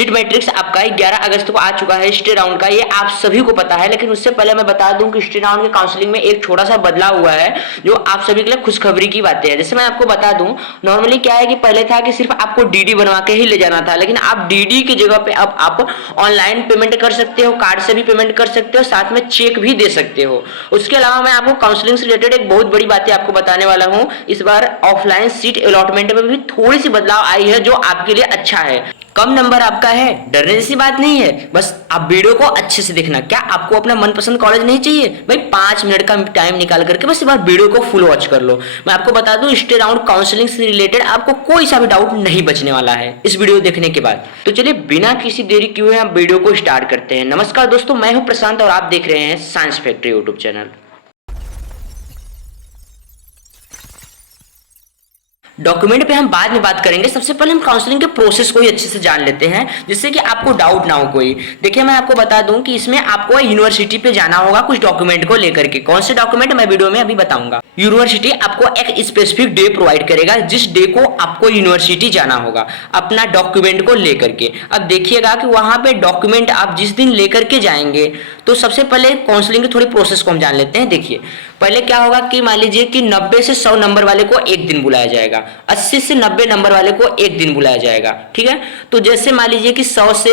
Seat matrix आपका 11 अगस्त को आ चुका है स्टे राउंड का, ये आप सभी को पता है। लेकिन उससे पहले मैं बता दूं कि स्टे राउंड के काउंसलिंग में एक छोटा सा बदलाव हुआ है जो आप सभी के लिए खुशखबरी की बातें हैं। जैसे मैं आपको बता दूं, नॉर्मली क्या है कि पहले था कि सिर्फ आपको डीडी बनवा के ही ले जाना था, लेकिन आप डीडी की जगह पे अब आप ऑनलाइन पेमेंट कर सकते हो, कार्ड से भी पेमेंट कर सकते हो, साथ में चेक भी दे सकते हो। उसके अलावा मैं आपको काउंसलिंग से रिलेटेड एक बहुत बड़ी बातें आपको बताने वाला हूं। इस बार ऑफलाइन सीट अलॉटमेंट में भी थोड़ी सी बदलाव आई है जो आपके लिए अच्छा है। कम नंबर आपका है, डरने जैसी बात नहीं है, बस आप वीडियो को अच्छे से देखना। क्या आपको अपना मनपसंद कॉलेज नहीं चाहिए भाई? 5 मिनट का टाइम निकाल करके बस एक बार वीडियो को फुल वॉच कर लो। मैं आपको बता दूं, स्टे राउंड काउंसलिंग से रिलेटेड आपको कोई सा भी डाउट नहीं बचने वाला है इस वीडियो देखने के बाद। तो चलिए बिना किसी देरी किए हम वीडियो को स्टार्ट करते हैं। नमस्कार दोस्तों, मैं हूं प्रशांत और आप देख रहे हैं science factory YouTube channel. Document पे हम बाद में बात करेंगे, सबसे पहले हम काउंसलिंग के प्रोसेस को ही अच्छे से जान लेते हैं जिससे कि आपको डाउट ना हो कोई। देखिए मैं आपको बता दूं कि इसमें आपको यूनिवर्सिटी पे जाना होगा कुछ डॉक्यूमेंट को लेकर के। कौन से डॉक्यूमेंट मैं वीडियो में अभी बताऊंगा। यूनिवर्सिटी आपको एक स्पेसिफिक डे प्रोवाइड करेगा जिस डे को आपको यूनिवर्सिटी जाना होगा अपना डॉक्यूमेंट को लेकर के। अब देखिएगा कि वहां पे डॉक्यूमेंट आप जिस दिन लेकर के जाएंगे, तो सबसे पहले काउंसलिंग की थोड़ी प्रोसेस को हम जान लेते हैं। देखिए पहले क्या होगा कि मान लीजिए कि 90 से 100 नंबर वाले को एक दिन बुलाया जाएगा, 80 से 90 नंबर वाले को एक दिन बुलाया जाएगा, ठीक है। तो जैसे मान लीजिए कि 100 से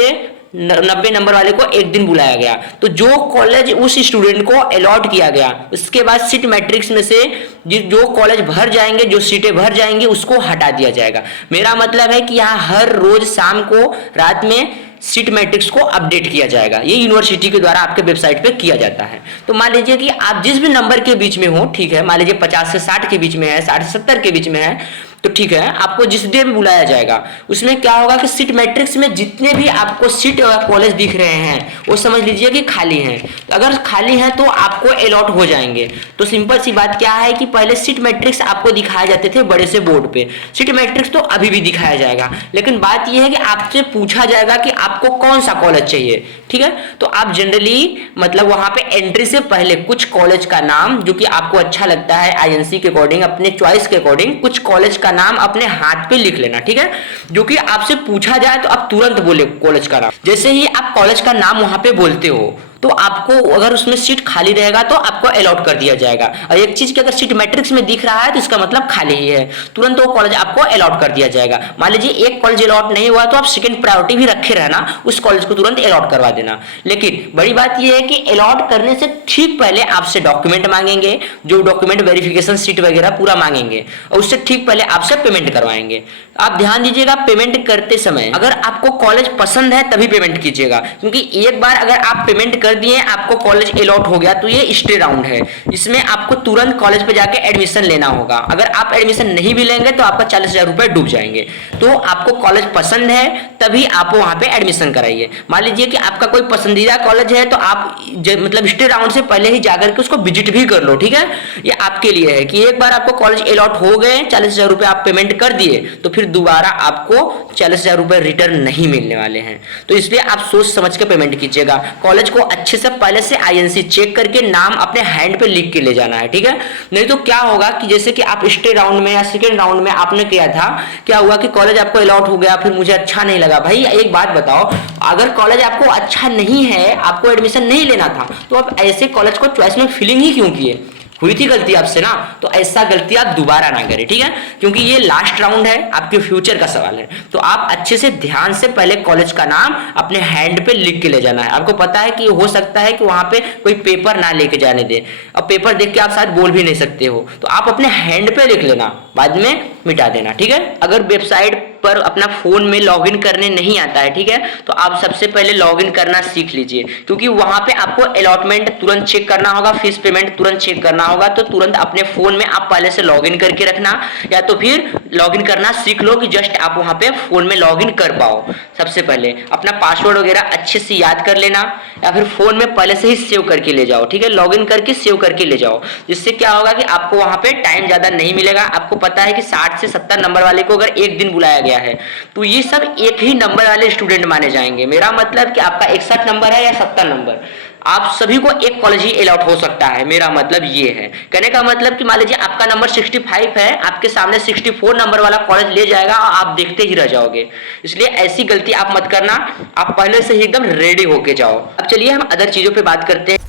90 नंबर वाले को एक दिन बुलाया गया, तो जो कॉलेज उस स्टूडेंट को अलॉट किया गया, उसके बाद सीट मैट्रिक्स में से जो कॉलेज भर जाएंगे, जो सीटें भर जाएंगी, उसको हटा दिया जाएगा। मेरा मतलब है कि यहाँ हर रोज शाम को रात में सीट मैट्रिक्स को अपडेट किया जाएगा। ये यूनिवर्सिटी के द्वारा आपके वेबसाइट पे किया जाता है। तो मान लीजिए कि आप जिस भी नंबर के बीच में हो, ठीक है, मान लीजिए 50 से 60 के बीच में है, 60 से 70 के बीच में है, तो ठीक है, आपको जिस डे भी बुलाया जाएगा उसमें क्या होगा कि सीट मैट्रिक्स में जितने भी आपको सीट कॉलेज दिख रहे हैं वो समझ लीजिए कि खाली हैं। अगर खाली हैं तो आपको अलॉट हो जाएंगे। तो सिंपल सी बात क्या है कि पहले सीट मैट्रिक्स आपको दिखाए जाते थे बड़े से बोर्ड पे, सीट मैट्रिक्स तो अभी भी दिखाया जाएगा, लेकिन बात यह है कि आपसे पूछा जाएगा कि आपको कौन सा कॉलेज चाहिए, ठीक है। तो आप जनरली मतलब वहां पे एंट्री से पहले कुछ कॉलेज का नाम जो कि आपको अच्छा लगता है आईएनसी के अकॉर्डिंग, अपने चॉइस के अकॉर्डिंग कुछ कॉलेज का नाम अपने हाथ पे लिख लेना, ठीक है। जो कि आपसे पूछा जाए तो आप तुरंत बोले कॉलेज का नाम। जैसे ही आप कॉलेज का नाम वहां पे बोलते हो तो आपको अगर उसमें सीट खाली रहेगा तो आपको अलॉट कर दिया जाएगा। और एक चीज की अगर सीट मैट्रिक्स में दिख रहा है तो इसका मतलब खाली ही है, तुरंत वो कॉलेज आपको अलॉट कर दिया जाएगा। मान लीजिए एक कॉलेज अलॉट नहीं हुआ तो आप सेकंड प्रायोरिटी भी रखे रहना, उस कॉलेज को तुरंत अलॉट करवा देना। लेकिन बड़ी बात यह है कि अलॉट करने से ठीक पहले आपसे डॉक्यूमेंट मांगेंगे, जो डॉक्यूमेंट वेरिफिकेशन सीट वगैरह पूरा मांगेंगे, और उससे ठीक पहले आपसे पेमेंट करवाएंगे। आप ध्यान दीजिएगा पेमेंट करते समय अगर आपको कॉलेज पसंद है तभी पेमेंट कीजिएगा, क्योंकि एक बार अगर आप पेमेंट कर दिए, आपको कॉलेज अलॉट हो गया, तो ये स्टे राउंड है, इसमें आपको तुरंत कॉलेज पे जाके एडमिशन लेना होगा। अगर आप एडमिशन नहीं भी लेंगे तो आपका 40,000 रुपए डूब जाएंगे। तो आपको कॉलेज पसंद है तभी आप वहां पे एडमिशन कराइए। मान लीजिए कि आपका कोई पसंदीदा कॉलेज है तो आप मतलब स्टे राउंड से पहले ही जाकर के उसको विजिट भी कर लो, ठीक है। ये आपके लिए है कि एक बार आपको कॉलेज अलॉट हो गए, 40,000 रुपए आप पेमेंट कर दिए, तो फिर दोबारा आपको 40,000 रुपए रिटर्न नहीं मिलने वाले हैं। तो इसलिए आप सोच समझ के पेमेंट कीजिएगा। कॉलेज को अच्छे से पहले से आईएनसी चेक करके नाम अपने हैंड पे लिख के ले जाना है, ठीक है। नहीं तो क्या होगा कि जैसे कि आप स्टे राउंड में या सेकंड राउंड में आपने किया था, क्या हुआ कि कॉलेज आपको अलॉट हो गया, फिर मुझे अच्छा नहीं लगा। भाई एक बात बताओ, अगर कॉलेज आपको अच्छा नहीं है, आपको एडमिशन नहीं लेना था, तो आप ऐसे कॉलेज को चॉइस में फिलिंग ही क्यों किए? हुई थी गलती आपसे ना, तो ऐसा गलती आप दोबारा ना करें, ठीक है। क्योंकि ये लास्ट राउंड है, आपके फ्यूचर का सवाल है। तो आप अच्छे से ध्यान से पहले कॉलेज का नाम अपने हैंड पे लिख के ले जाना है। आपको पता है कि हो सकता है कि वहां पे कोई पेपर ना लेके जाने दे, अब पेपर देख के आप शायद बोल भी नहीं सकते हो, तो आप अपने हैंड पे लिख लेना, बाद में मिटा देना, ठीक है। अगर वेबसाइट पर अपना फोन में लॉगिन करने नहीं आता है, ठीक है, तो आप सबसे पहले लॉगिन करना सीख लीजिए, क्योंकि वहां पे आपको अलॉटमेंट तुरंत चेक करना होगा, फीस पेमेंट तुरंत चेक करना होगा। तो तुरंत अपने फोन में आप पहले से लॉगिन करके रखना, या तो फिर लॉगिन करना सीख लो कि जस्ट आप वहां पे फोन में लॉगिन कर पाओ। सबसे पहले अपना पासवर्ड वगैरह अच्छे से याद कर लेना, या फिर फोन में पहले से ही सेव करके ले जाओ, ठीक है। लॉगिन करके सेव करके ले जाओ, जिससे क्या होगा कि आपको वहां पे टाइम ज्यादा नहीं मिलेगा। आपको पता है कि 60 से 70 नंबर वाले को अगर एक दिन बुलाया गया है तो ये सब एक ही नंबर वाले स्टूडेंट माने जाएंगे। मेरा मतलब कि आपका 61 नंबर है या 70 नंबर, आप सभी को एक कॉलेज ही अलॉट हो सकता है। मेरा मतलब ये है, कहने का मतलब कि मान लीजिए आपका नंबर 65 है, आपके सामने 64 नंबर वाला कॉलेज ले जाएगा और आप देखते ही रह जाओगे। इसलिए ऐसी गलती आप मत करना, आप पहले से ही एकदम रेडी होके जाओ। अब चलिए हम अदर चीजों पे बात करते हैं।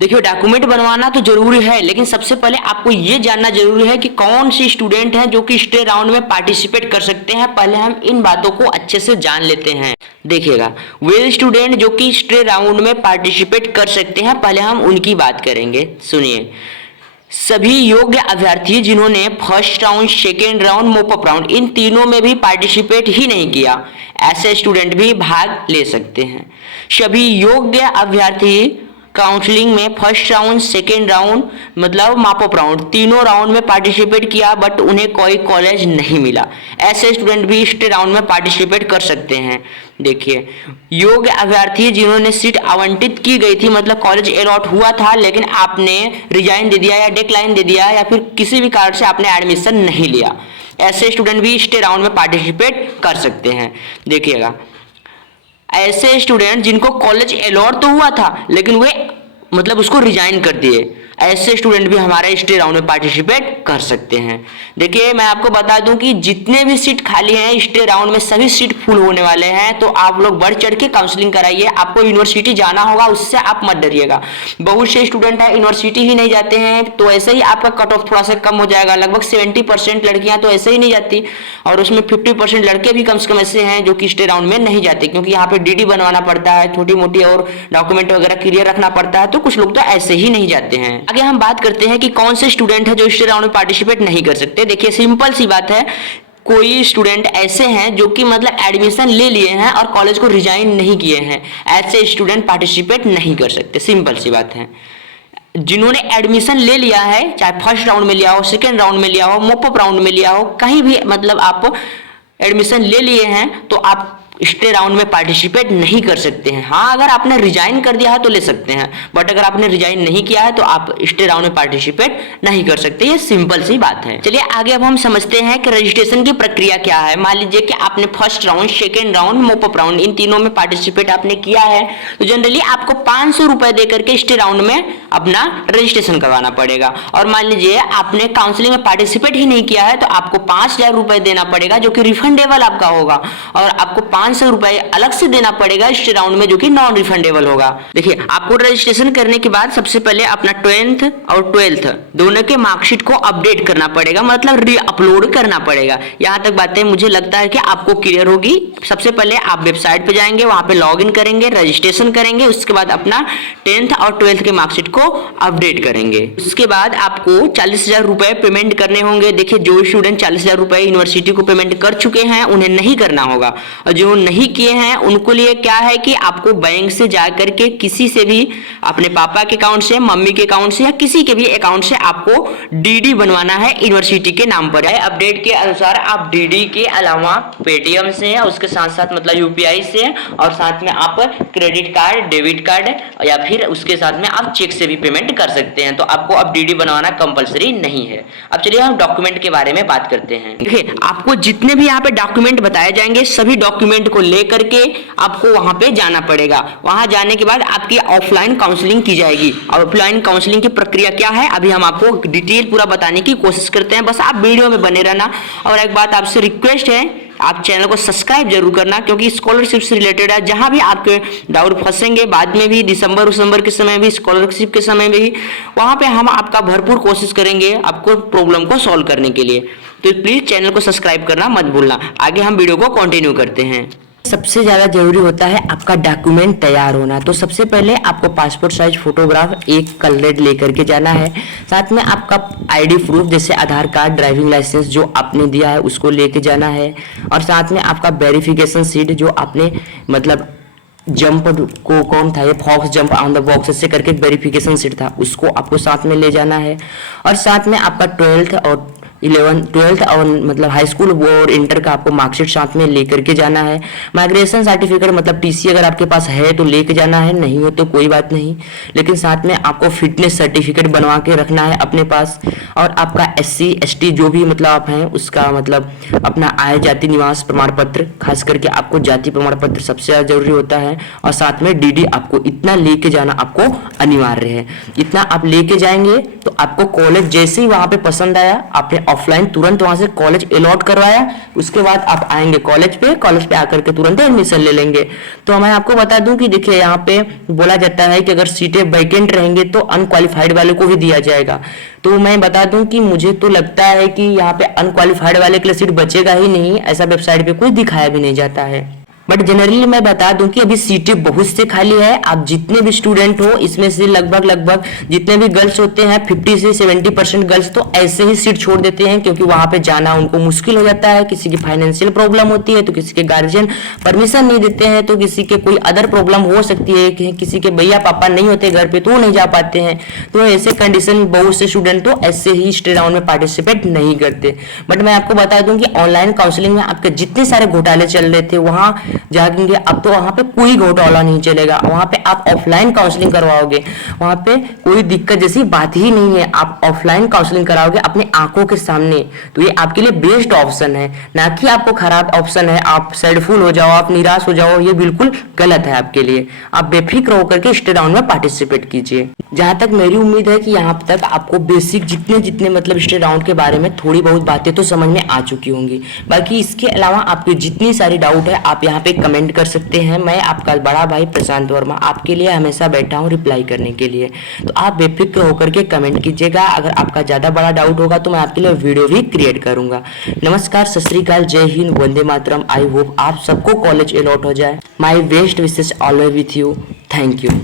देखिए डॉक्यूमेंट बनवाना तो जरूरी है, लेकिन सबसे पहले आपको ये जानना जरूरी है कि कौन सी स्टूडेंट हैं जो कि स्टे राउंड में पार्टिसिपेट कर सकते हैं। पहले हम इन बातों को अच्छे से जान लेते हैं। देखिएगा, वे स्टूडेंट जो कि स्टे राउंड में पार्टिसिपेट कर सकते हैं, पहले हम उनकी बात करेंगे। सुनिए, सभी योग्य अभ्यर्थी जिन्होंने first round, second round, mop-up round in तीनों में भी पार्टिसिपेट ही नहीं किया, ऐसे स्टूडेंट भी भाग ले सकते हैं। सभी योग्य अभ्यर्थी काउंसलिंग में फर्स्ट राउंड, सेकेंड राउंड मतलब मॉपअप राउंड तीनों राउंड में पार्टिसिपेट किया बट उन्हें कोई कॉलेज नहीं मिला, ऐसे स्टूडेंट भी स्टे राउंड में पार्टिसिपेट कर सकते हैं। देखिए, योग्य अभ्यर्थी जिन्होंने सीट आवंटित की गई थी मतलब कॉलेज अलॉट हुआ था लेकिन आपने रिजाइन दे दिया या डिक्लाइन दे दिया या फिर किसी भी कारण से आपने एडमिशन नहीं लिया, ऐसे स्टूडेंट भी स्टे राउंड में पार्टिसिपेट कर सकते हैं। देखिएगा, ऐसे स्टूडेंट जिनको कॉलेज अलॉट तो हुआ था लेकिन वे मतलब उसको रिजाइन कर दिए, ऐसे स्टूडेंट भी हमारे स्टे राउंड में पार्टिसिपेट कर सकते हैं। देखिए, मैं आपको बता दूं कि जितने भी सीट खाली हैं स्टे राउंड में सभी सीट फुल होने वाले हैं, तो आप लोग बढ़ चढ़ के काउंसलिंग कराइए। आपको यूनिवर्सिटी जाना होगा, उससे आप मत डरिएगा। बहुत से स्टूडेंट हैं यूनिवर्सिटी ही नहीं जाते हैं, तो ऐसे ही आपका कट ऑफ थोड़ा सा कम हो जाएगा। लगभग 70% लड़कियां तो ऐसे ही नहीं जाती और उसमें 50% लड़के भी कम से कम ऐसे हैं जो कि स्टे राउंड में नहीं जाते, क्योंकि यहाँ पे डीडी बनवाना पड़ता है, छोटी मोटी और डॉक्यूमेंट वगैरह क्लियर रखना पड़ता है, तो कुछ लोग तो ऐसे ही नहीं जाते हैं। आगे हम बात करते हैं कि कौन से स्टूडेंट है जो स्टे राउंड में पार्टिसिपेट नहीं कर सकते। देखिए, सिंपल सी बात है, कोई स्टूडेंट ऐसे हैं जो कि मतलब एडमिशन ले लिए हैं और कॉलेज को रिजाइन नहीं किए हैं, ऐसे स्टूडेंट पार्टिसिपेट नहीं कर सकते। सिंपल सी बात है। जिन्होंने एडमिशन ले लिया है, चाहे फर्स्ट राउंड में लिया हो, सेकेंड राउंड में लिया हो, मोपअप राउंड में लिया हो, कहीं भी मतलब आप एडमिशन ले लिए हैं तो आप स्टे राउंड में पार्टिसिपेट नहीं कर सकते हैं। हाँ, अगर आपने रिजाइन कर दिया है तो ले सकते हैं, बट अगर आपने रिजाइन नहीं किया है तो आप स्टे राउंड में पार्टिसिपेट नहीं कर सकते। ये सिंपल सी बात है। चलिए आगे अब हम समझते हैं कि रजिस्ट्रेशन की प्रक्रिया क्या है। मान लीजिए कि आपने first round, second round, mop-up round in तीनों में पार्टिसिपेट आपने किया है, तो जनरली आपको 500 रुपए देकर के स्टे राउंड में अपना रजिस्ट्रेशन करवाना पड़ेगा। और मान लीजिए आपने काउंसलिंग में पार्टिसिपेट ही नहीं किया है तो आपको 5000 रुपए देना पड़ेगा, जो कि रिफंडेबल आपका होगा, और आपको 500 रुपए अलग से देना पड़ेगा स्टे राउंड में, जो कि नॉन रिफंडेबल होगा। देखिए, आपको रजिस्ट्रेशन करने के बाद सबसे पहले अपना 10th और 12th दोनों के मार्कशीट को अपडेट करना पड़ेगा, मतलब री अपलोड करना पड़ेगा। यहां तक बातें मुझे लगता है कि आपको क्लियर होगी। सबसे पहले आप वेबसाइट पे जाएंगे, वहां पे लॉग इन करेंगे, रजिस्ट्रेशन करेंगे, उसके बाद अपना 10th और 12th के मार्कशीट को अपडेट करेंगे। उसके बाद आपको 40,000 रुपए पेमेंट करने होंगे। देखिए, जो स्टूडेंट 40,000 रुपए यूनिवर्सिटी को पेमेंट कर चुके हैं उन्हें नहीं करना होगा, और जो नहीं किए हैं उनको लिए क्या है कि आपको बैंक से जाकर के किसी से भी, अपने पापा के अकाउंट से, मम्मी के अकाउंट से या किसी के भी अकाउंट से आपको डीडी बनवाना है यूनिवर्सिटी के नाम पर। अपडेट के अनुसार आप डीडी के अलावा पेटीएम से, उसके साथ साथ मतलब यूपीआई से, और साथ में आप क्रेडिट कार्ड, डेबिट कार्ड या फिर उसके साथ में आप चेक से भी पेमेंट कर सकते हैं। तो आपको अब डीडी बनवाना कंपलसरी नहीं है। अब चलिए हम डॉक्यूमेंट के बारे में बात करते हैं। देखिए, आपको जितने भी यहाँ पे डॉक्यूमेंट बताए जाएंगे सभी डॉक्यूमेंट को लेकर के आपको वहां पे जाना पड़ेगा। वहां जाने के बाद आपकी ऑफलाइन काउंसलिंग की जाएगी। ऑफलाइन काउंसलिंग की प्रक्रिया क्या है अभी हम आपको डिटेल पूरा बताने की कोशिश करते हैं, बस आप वीडियो में बने रहना। और एक बात आपसे रिक्वेस्ट है, आप चैनल को सब्सक्राइब जरूर करना, क्योंकि स्कॉलरशिप से रिलेटेड है। जहां भी आपके डाउट फंसेंगे बाद में भी, दिसंबर के समय भी, स्कॉलरशिप के समय में भी, वहां पे हम आपका भरपूर कोशिश करेंगे आपको प्रॉब्लम को सॉल्व करने के लिए। तो प्लीज चैनल को सब्सक्राइब करना मत भूलना। आगे हम वीडियो को कंटिन्यू करते हैं। सबसे ज़्यादा जरूरी होता है आपका डॉक्यूमेंट तैयार होना। तो सबसे पहले आपको पासपोर्ट साइज फोटोग्राफ एक कलर लेकर के जाना है, साथ में आपका आईडी प्रूफ जैसे आधार कार्ड, ड्राइविंग लाइसेंस जो आपने दिया है उसको लेके जाना है, और साथ में आपका वेरिफिकेशन सीट जो आपने मतलब जंप को कौन था ये fox jump on the box ऐसे करके वेरिफिकेशन सीट था, उसको आपको साथ में ले जाना है। और साथ में आपका 12th और 11 12th और मतलब हाई स्कूल और इंटर का आपको मार्कशीट साथ में लेकर के जाना है। माइग्रेशन सर्टिफिकेट मतलब टीसी अगर आपके पास है तो लेके जाना है, नहीं हो तो कोई बात नहीं, लेकिन साथ में आपको फिटनेस सर्टिफिकेट बनवा के रखना है अपने पास। और आपका SC ST जो भी मतलब आप हैं उसका मतलब अपना आय जाति निवास प्रमाण पत्र, खास करके आपको जाति प्रमाण पत्र सबसे ज़्यादा जरूरी होता है। और साथ में DD आपको इतना लेके जाना आपको अनिवार्य है। इतना आप लेके जाएंगे तो आपको कॉलेज जैसे ही वहां पे पसंद आया, आपने ऑफलाइन तुरंत वहां से कॉलेज अलॉट करवाया, उसके बाद आप आएंगे कॉलेज पे आकर के तुरंत एडमिशन ले लेंगे। तो मैं आपको बता दूं कि देखिए यहाँ पे बोला जाता है कि अगर सीटें वैकेंट रहेंगे तो अनक्वालिफाइड वाले को भी दिया जाएगा। तो मैं बता दूं कि मुझे तो लगता है कि यहाँ पे अनक्वालिफाइड वाले के लिए सीट बचेगा ही नहीं, ऐसा वेबसाइट पे कोई दिखाया भी नहीं जाता है। बट जनरली मैं बता दूं कि अभी सीटें बहुत से खाली है। आप जितने भी स्टूडेंट हो इसमें से लगभग जितने भी गर्ल्स होते हैं 50 से 70% गर्ल्स तो ऐसे ही सीट छोड़ देते हैं, क्योंकि वहां पे जाना उनको मुश्किल हो जाता है। किसी की फाइनेंशियल प्रॉब्लम होती है, तो किसी के गार्जियन परमिशन नहीं देते हैं, तो किसी के कोई अदर प्रॉब्लम हो सकती है कि किसी के भैया पापा नहीं होते घर पे तो वो नहीं जा पाते हैं। तो ऐसे कंडीशन में बहुत से स्टूडेंट तो ऐसे ही स्टे राउंड में पार्टिसिपेट नहीं करते। बट मैं आपको बता दूं कि ऑनलाइन काउंसलिंग में आपके जितने सारे घोटाले चल रहे थे वहां जाएंगे, अब तो वहां पे कोई घोटाला नहीं चलेगा। वहां पे आप ऑफलाइन काउंसलिंग करवाओगे, वहां पे कोई दिक्कत जैसी बात ही नहीं है। आप ऑफलाइन काउंसलिंग कराओगे अपने आंखों के सामने, तो ये आपके लिए बेस्ट ऑप्शन है, ना कि आपको खराब ऑप्शन है। आप सैडफुल हो जाओ, आप निराश हो जाओ, ये बिल्कुल गलत है आपके लिए। आप बेफिक्र होकर के स्टे राउंड में पार्टिसिपेट कीजिए। जहां तक मेरी उम्मीद है कि यहाँ तक आपको बेसिक जितने मतलब स्टे राउंड के बारे में थोड़ी बहुत बातें तो समझ में आ चुकी होंगी। बाकी इसके अलावा आपकी जितनी सारी डाउट है आप यहाँ पे कमेंट कर सकते हैं। मैं आपका बड़ा भाई प्रशांत वर्मा आपके लिए हमेशा बैठा हूँ रिप्लाई करने के लिए। तो आप बेफिक्र होकर के कमेंट कीजिएगा। अगर आपका ज्यादा बड़ा डाउट होगा तो मैं आपके लिए वीडियो भी क्रिएट करूंगा। नमस्कार, सत श्री अकाल, जय हिंद, वंदे मातरम। आई होप आप सबको कॉलेज अलॉट हो जाए। My best wishes always with you. Thank you.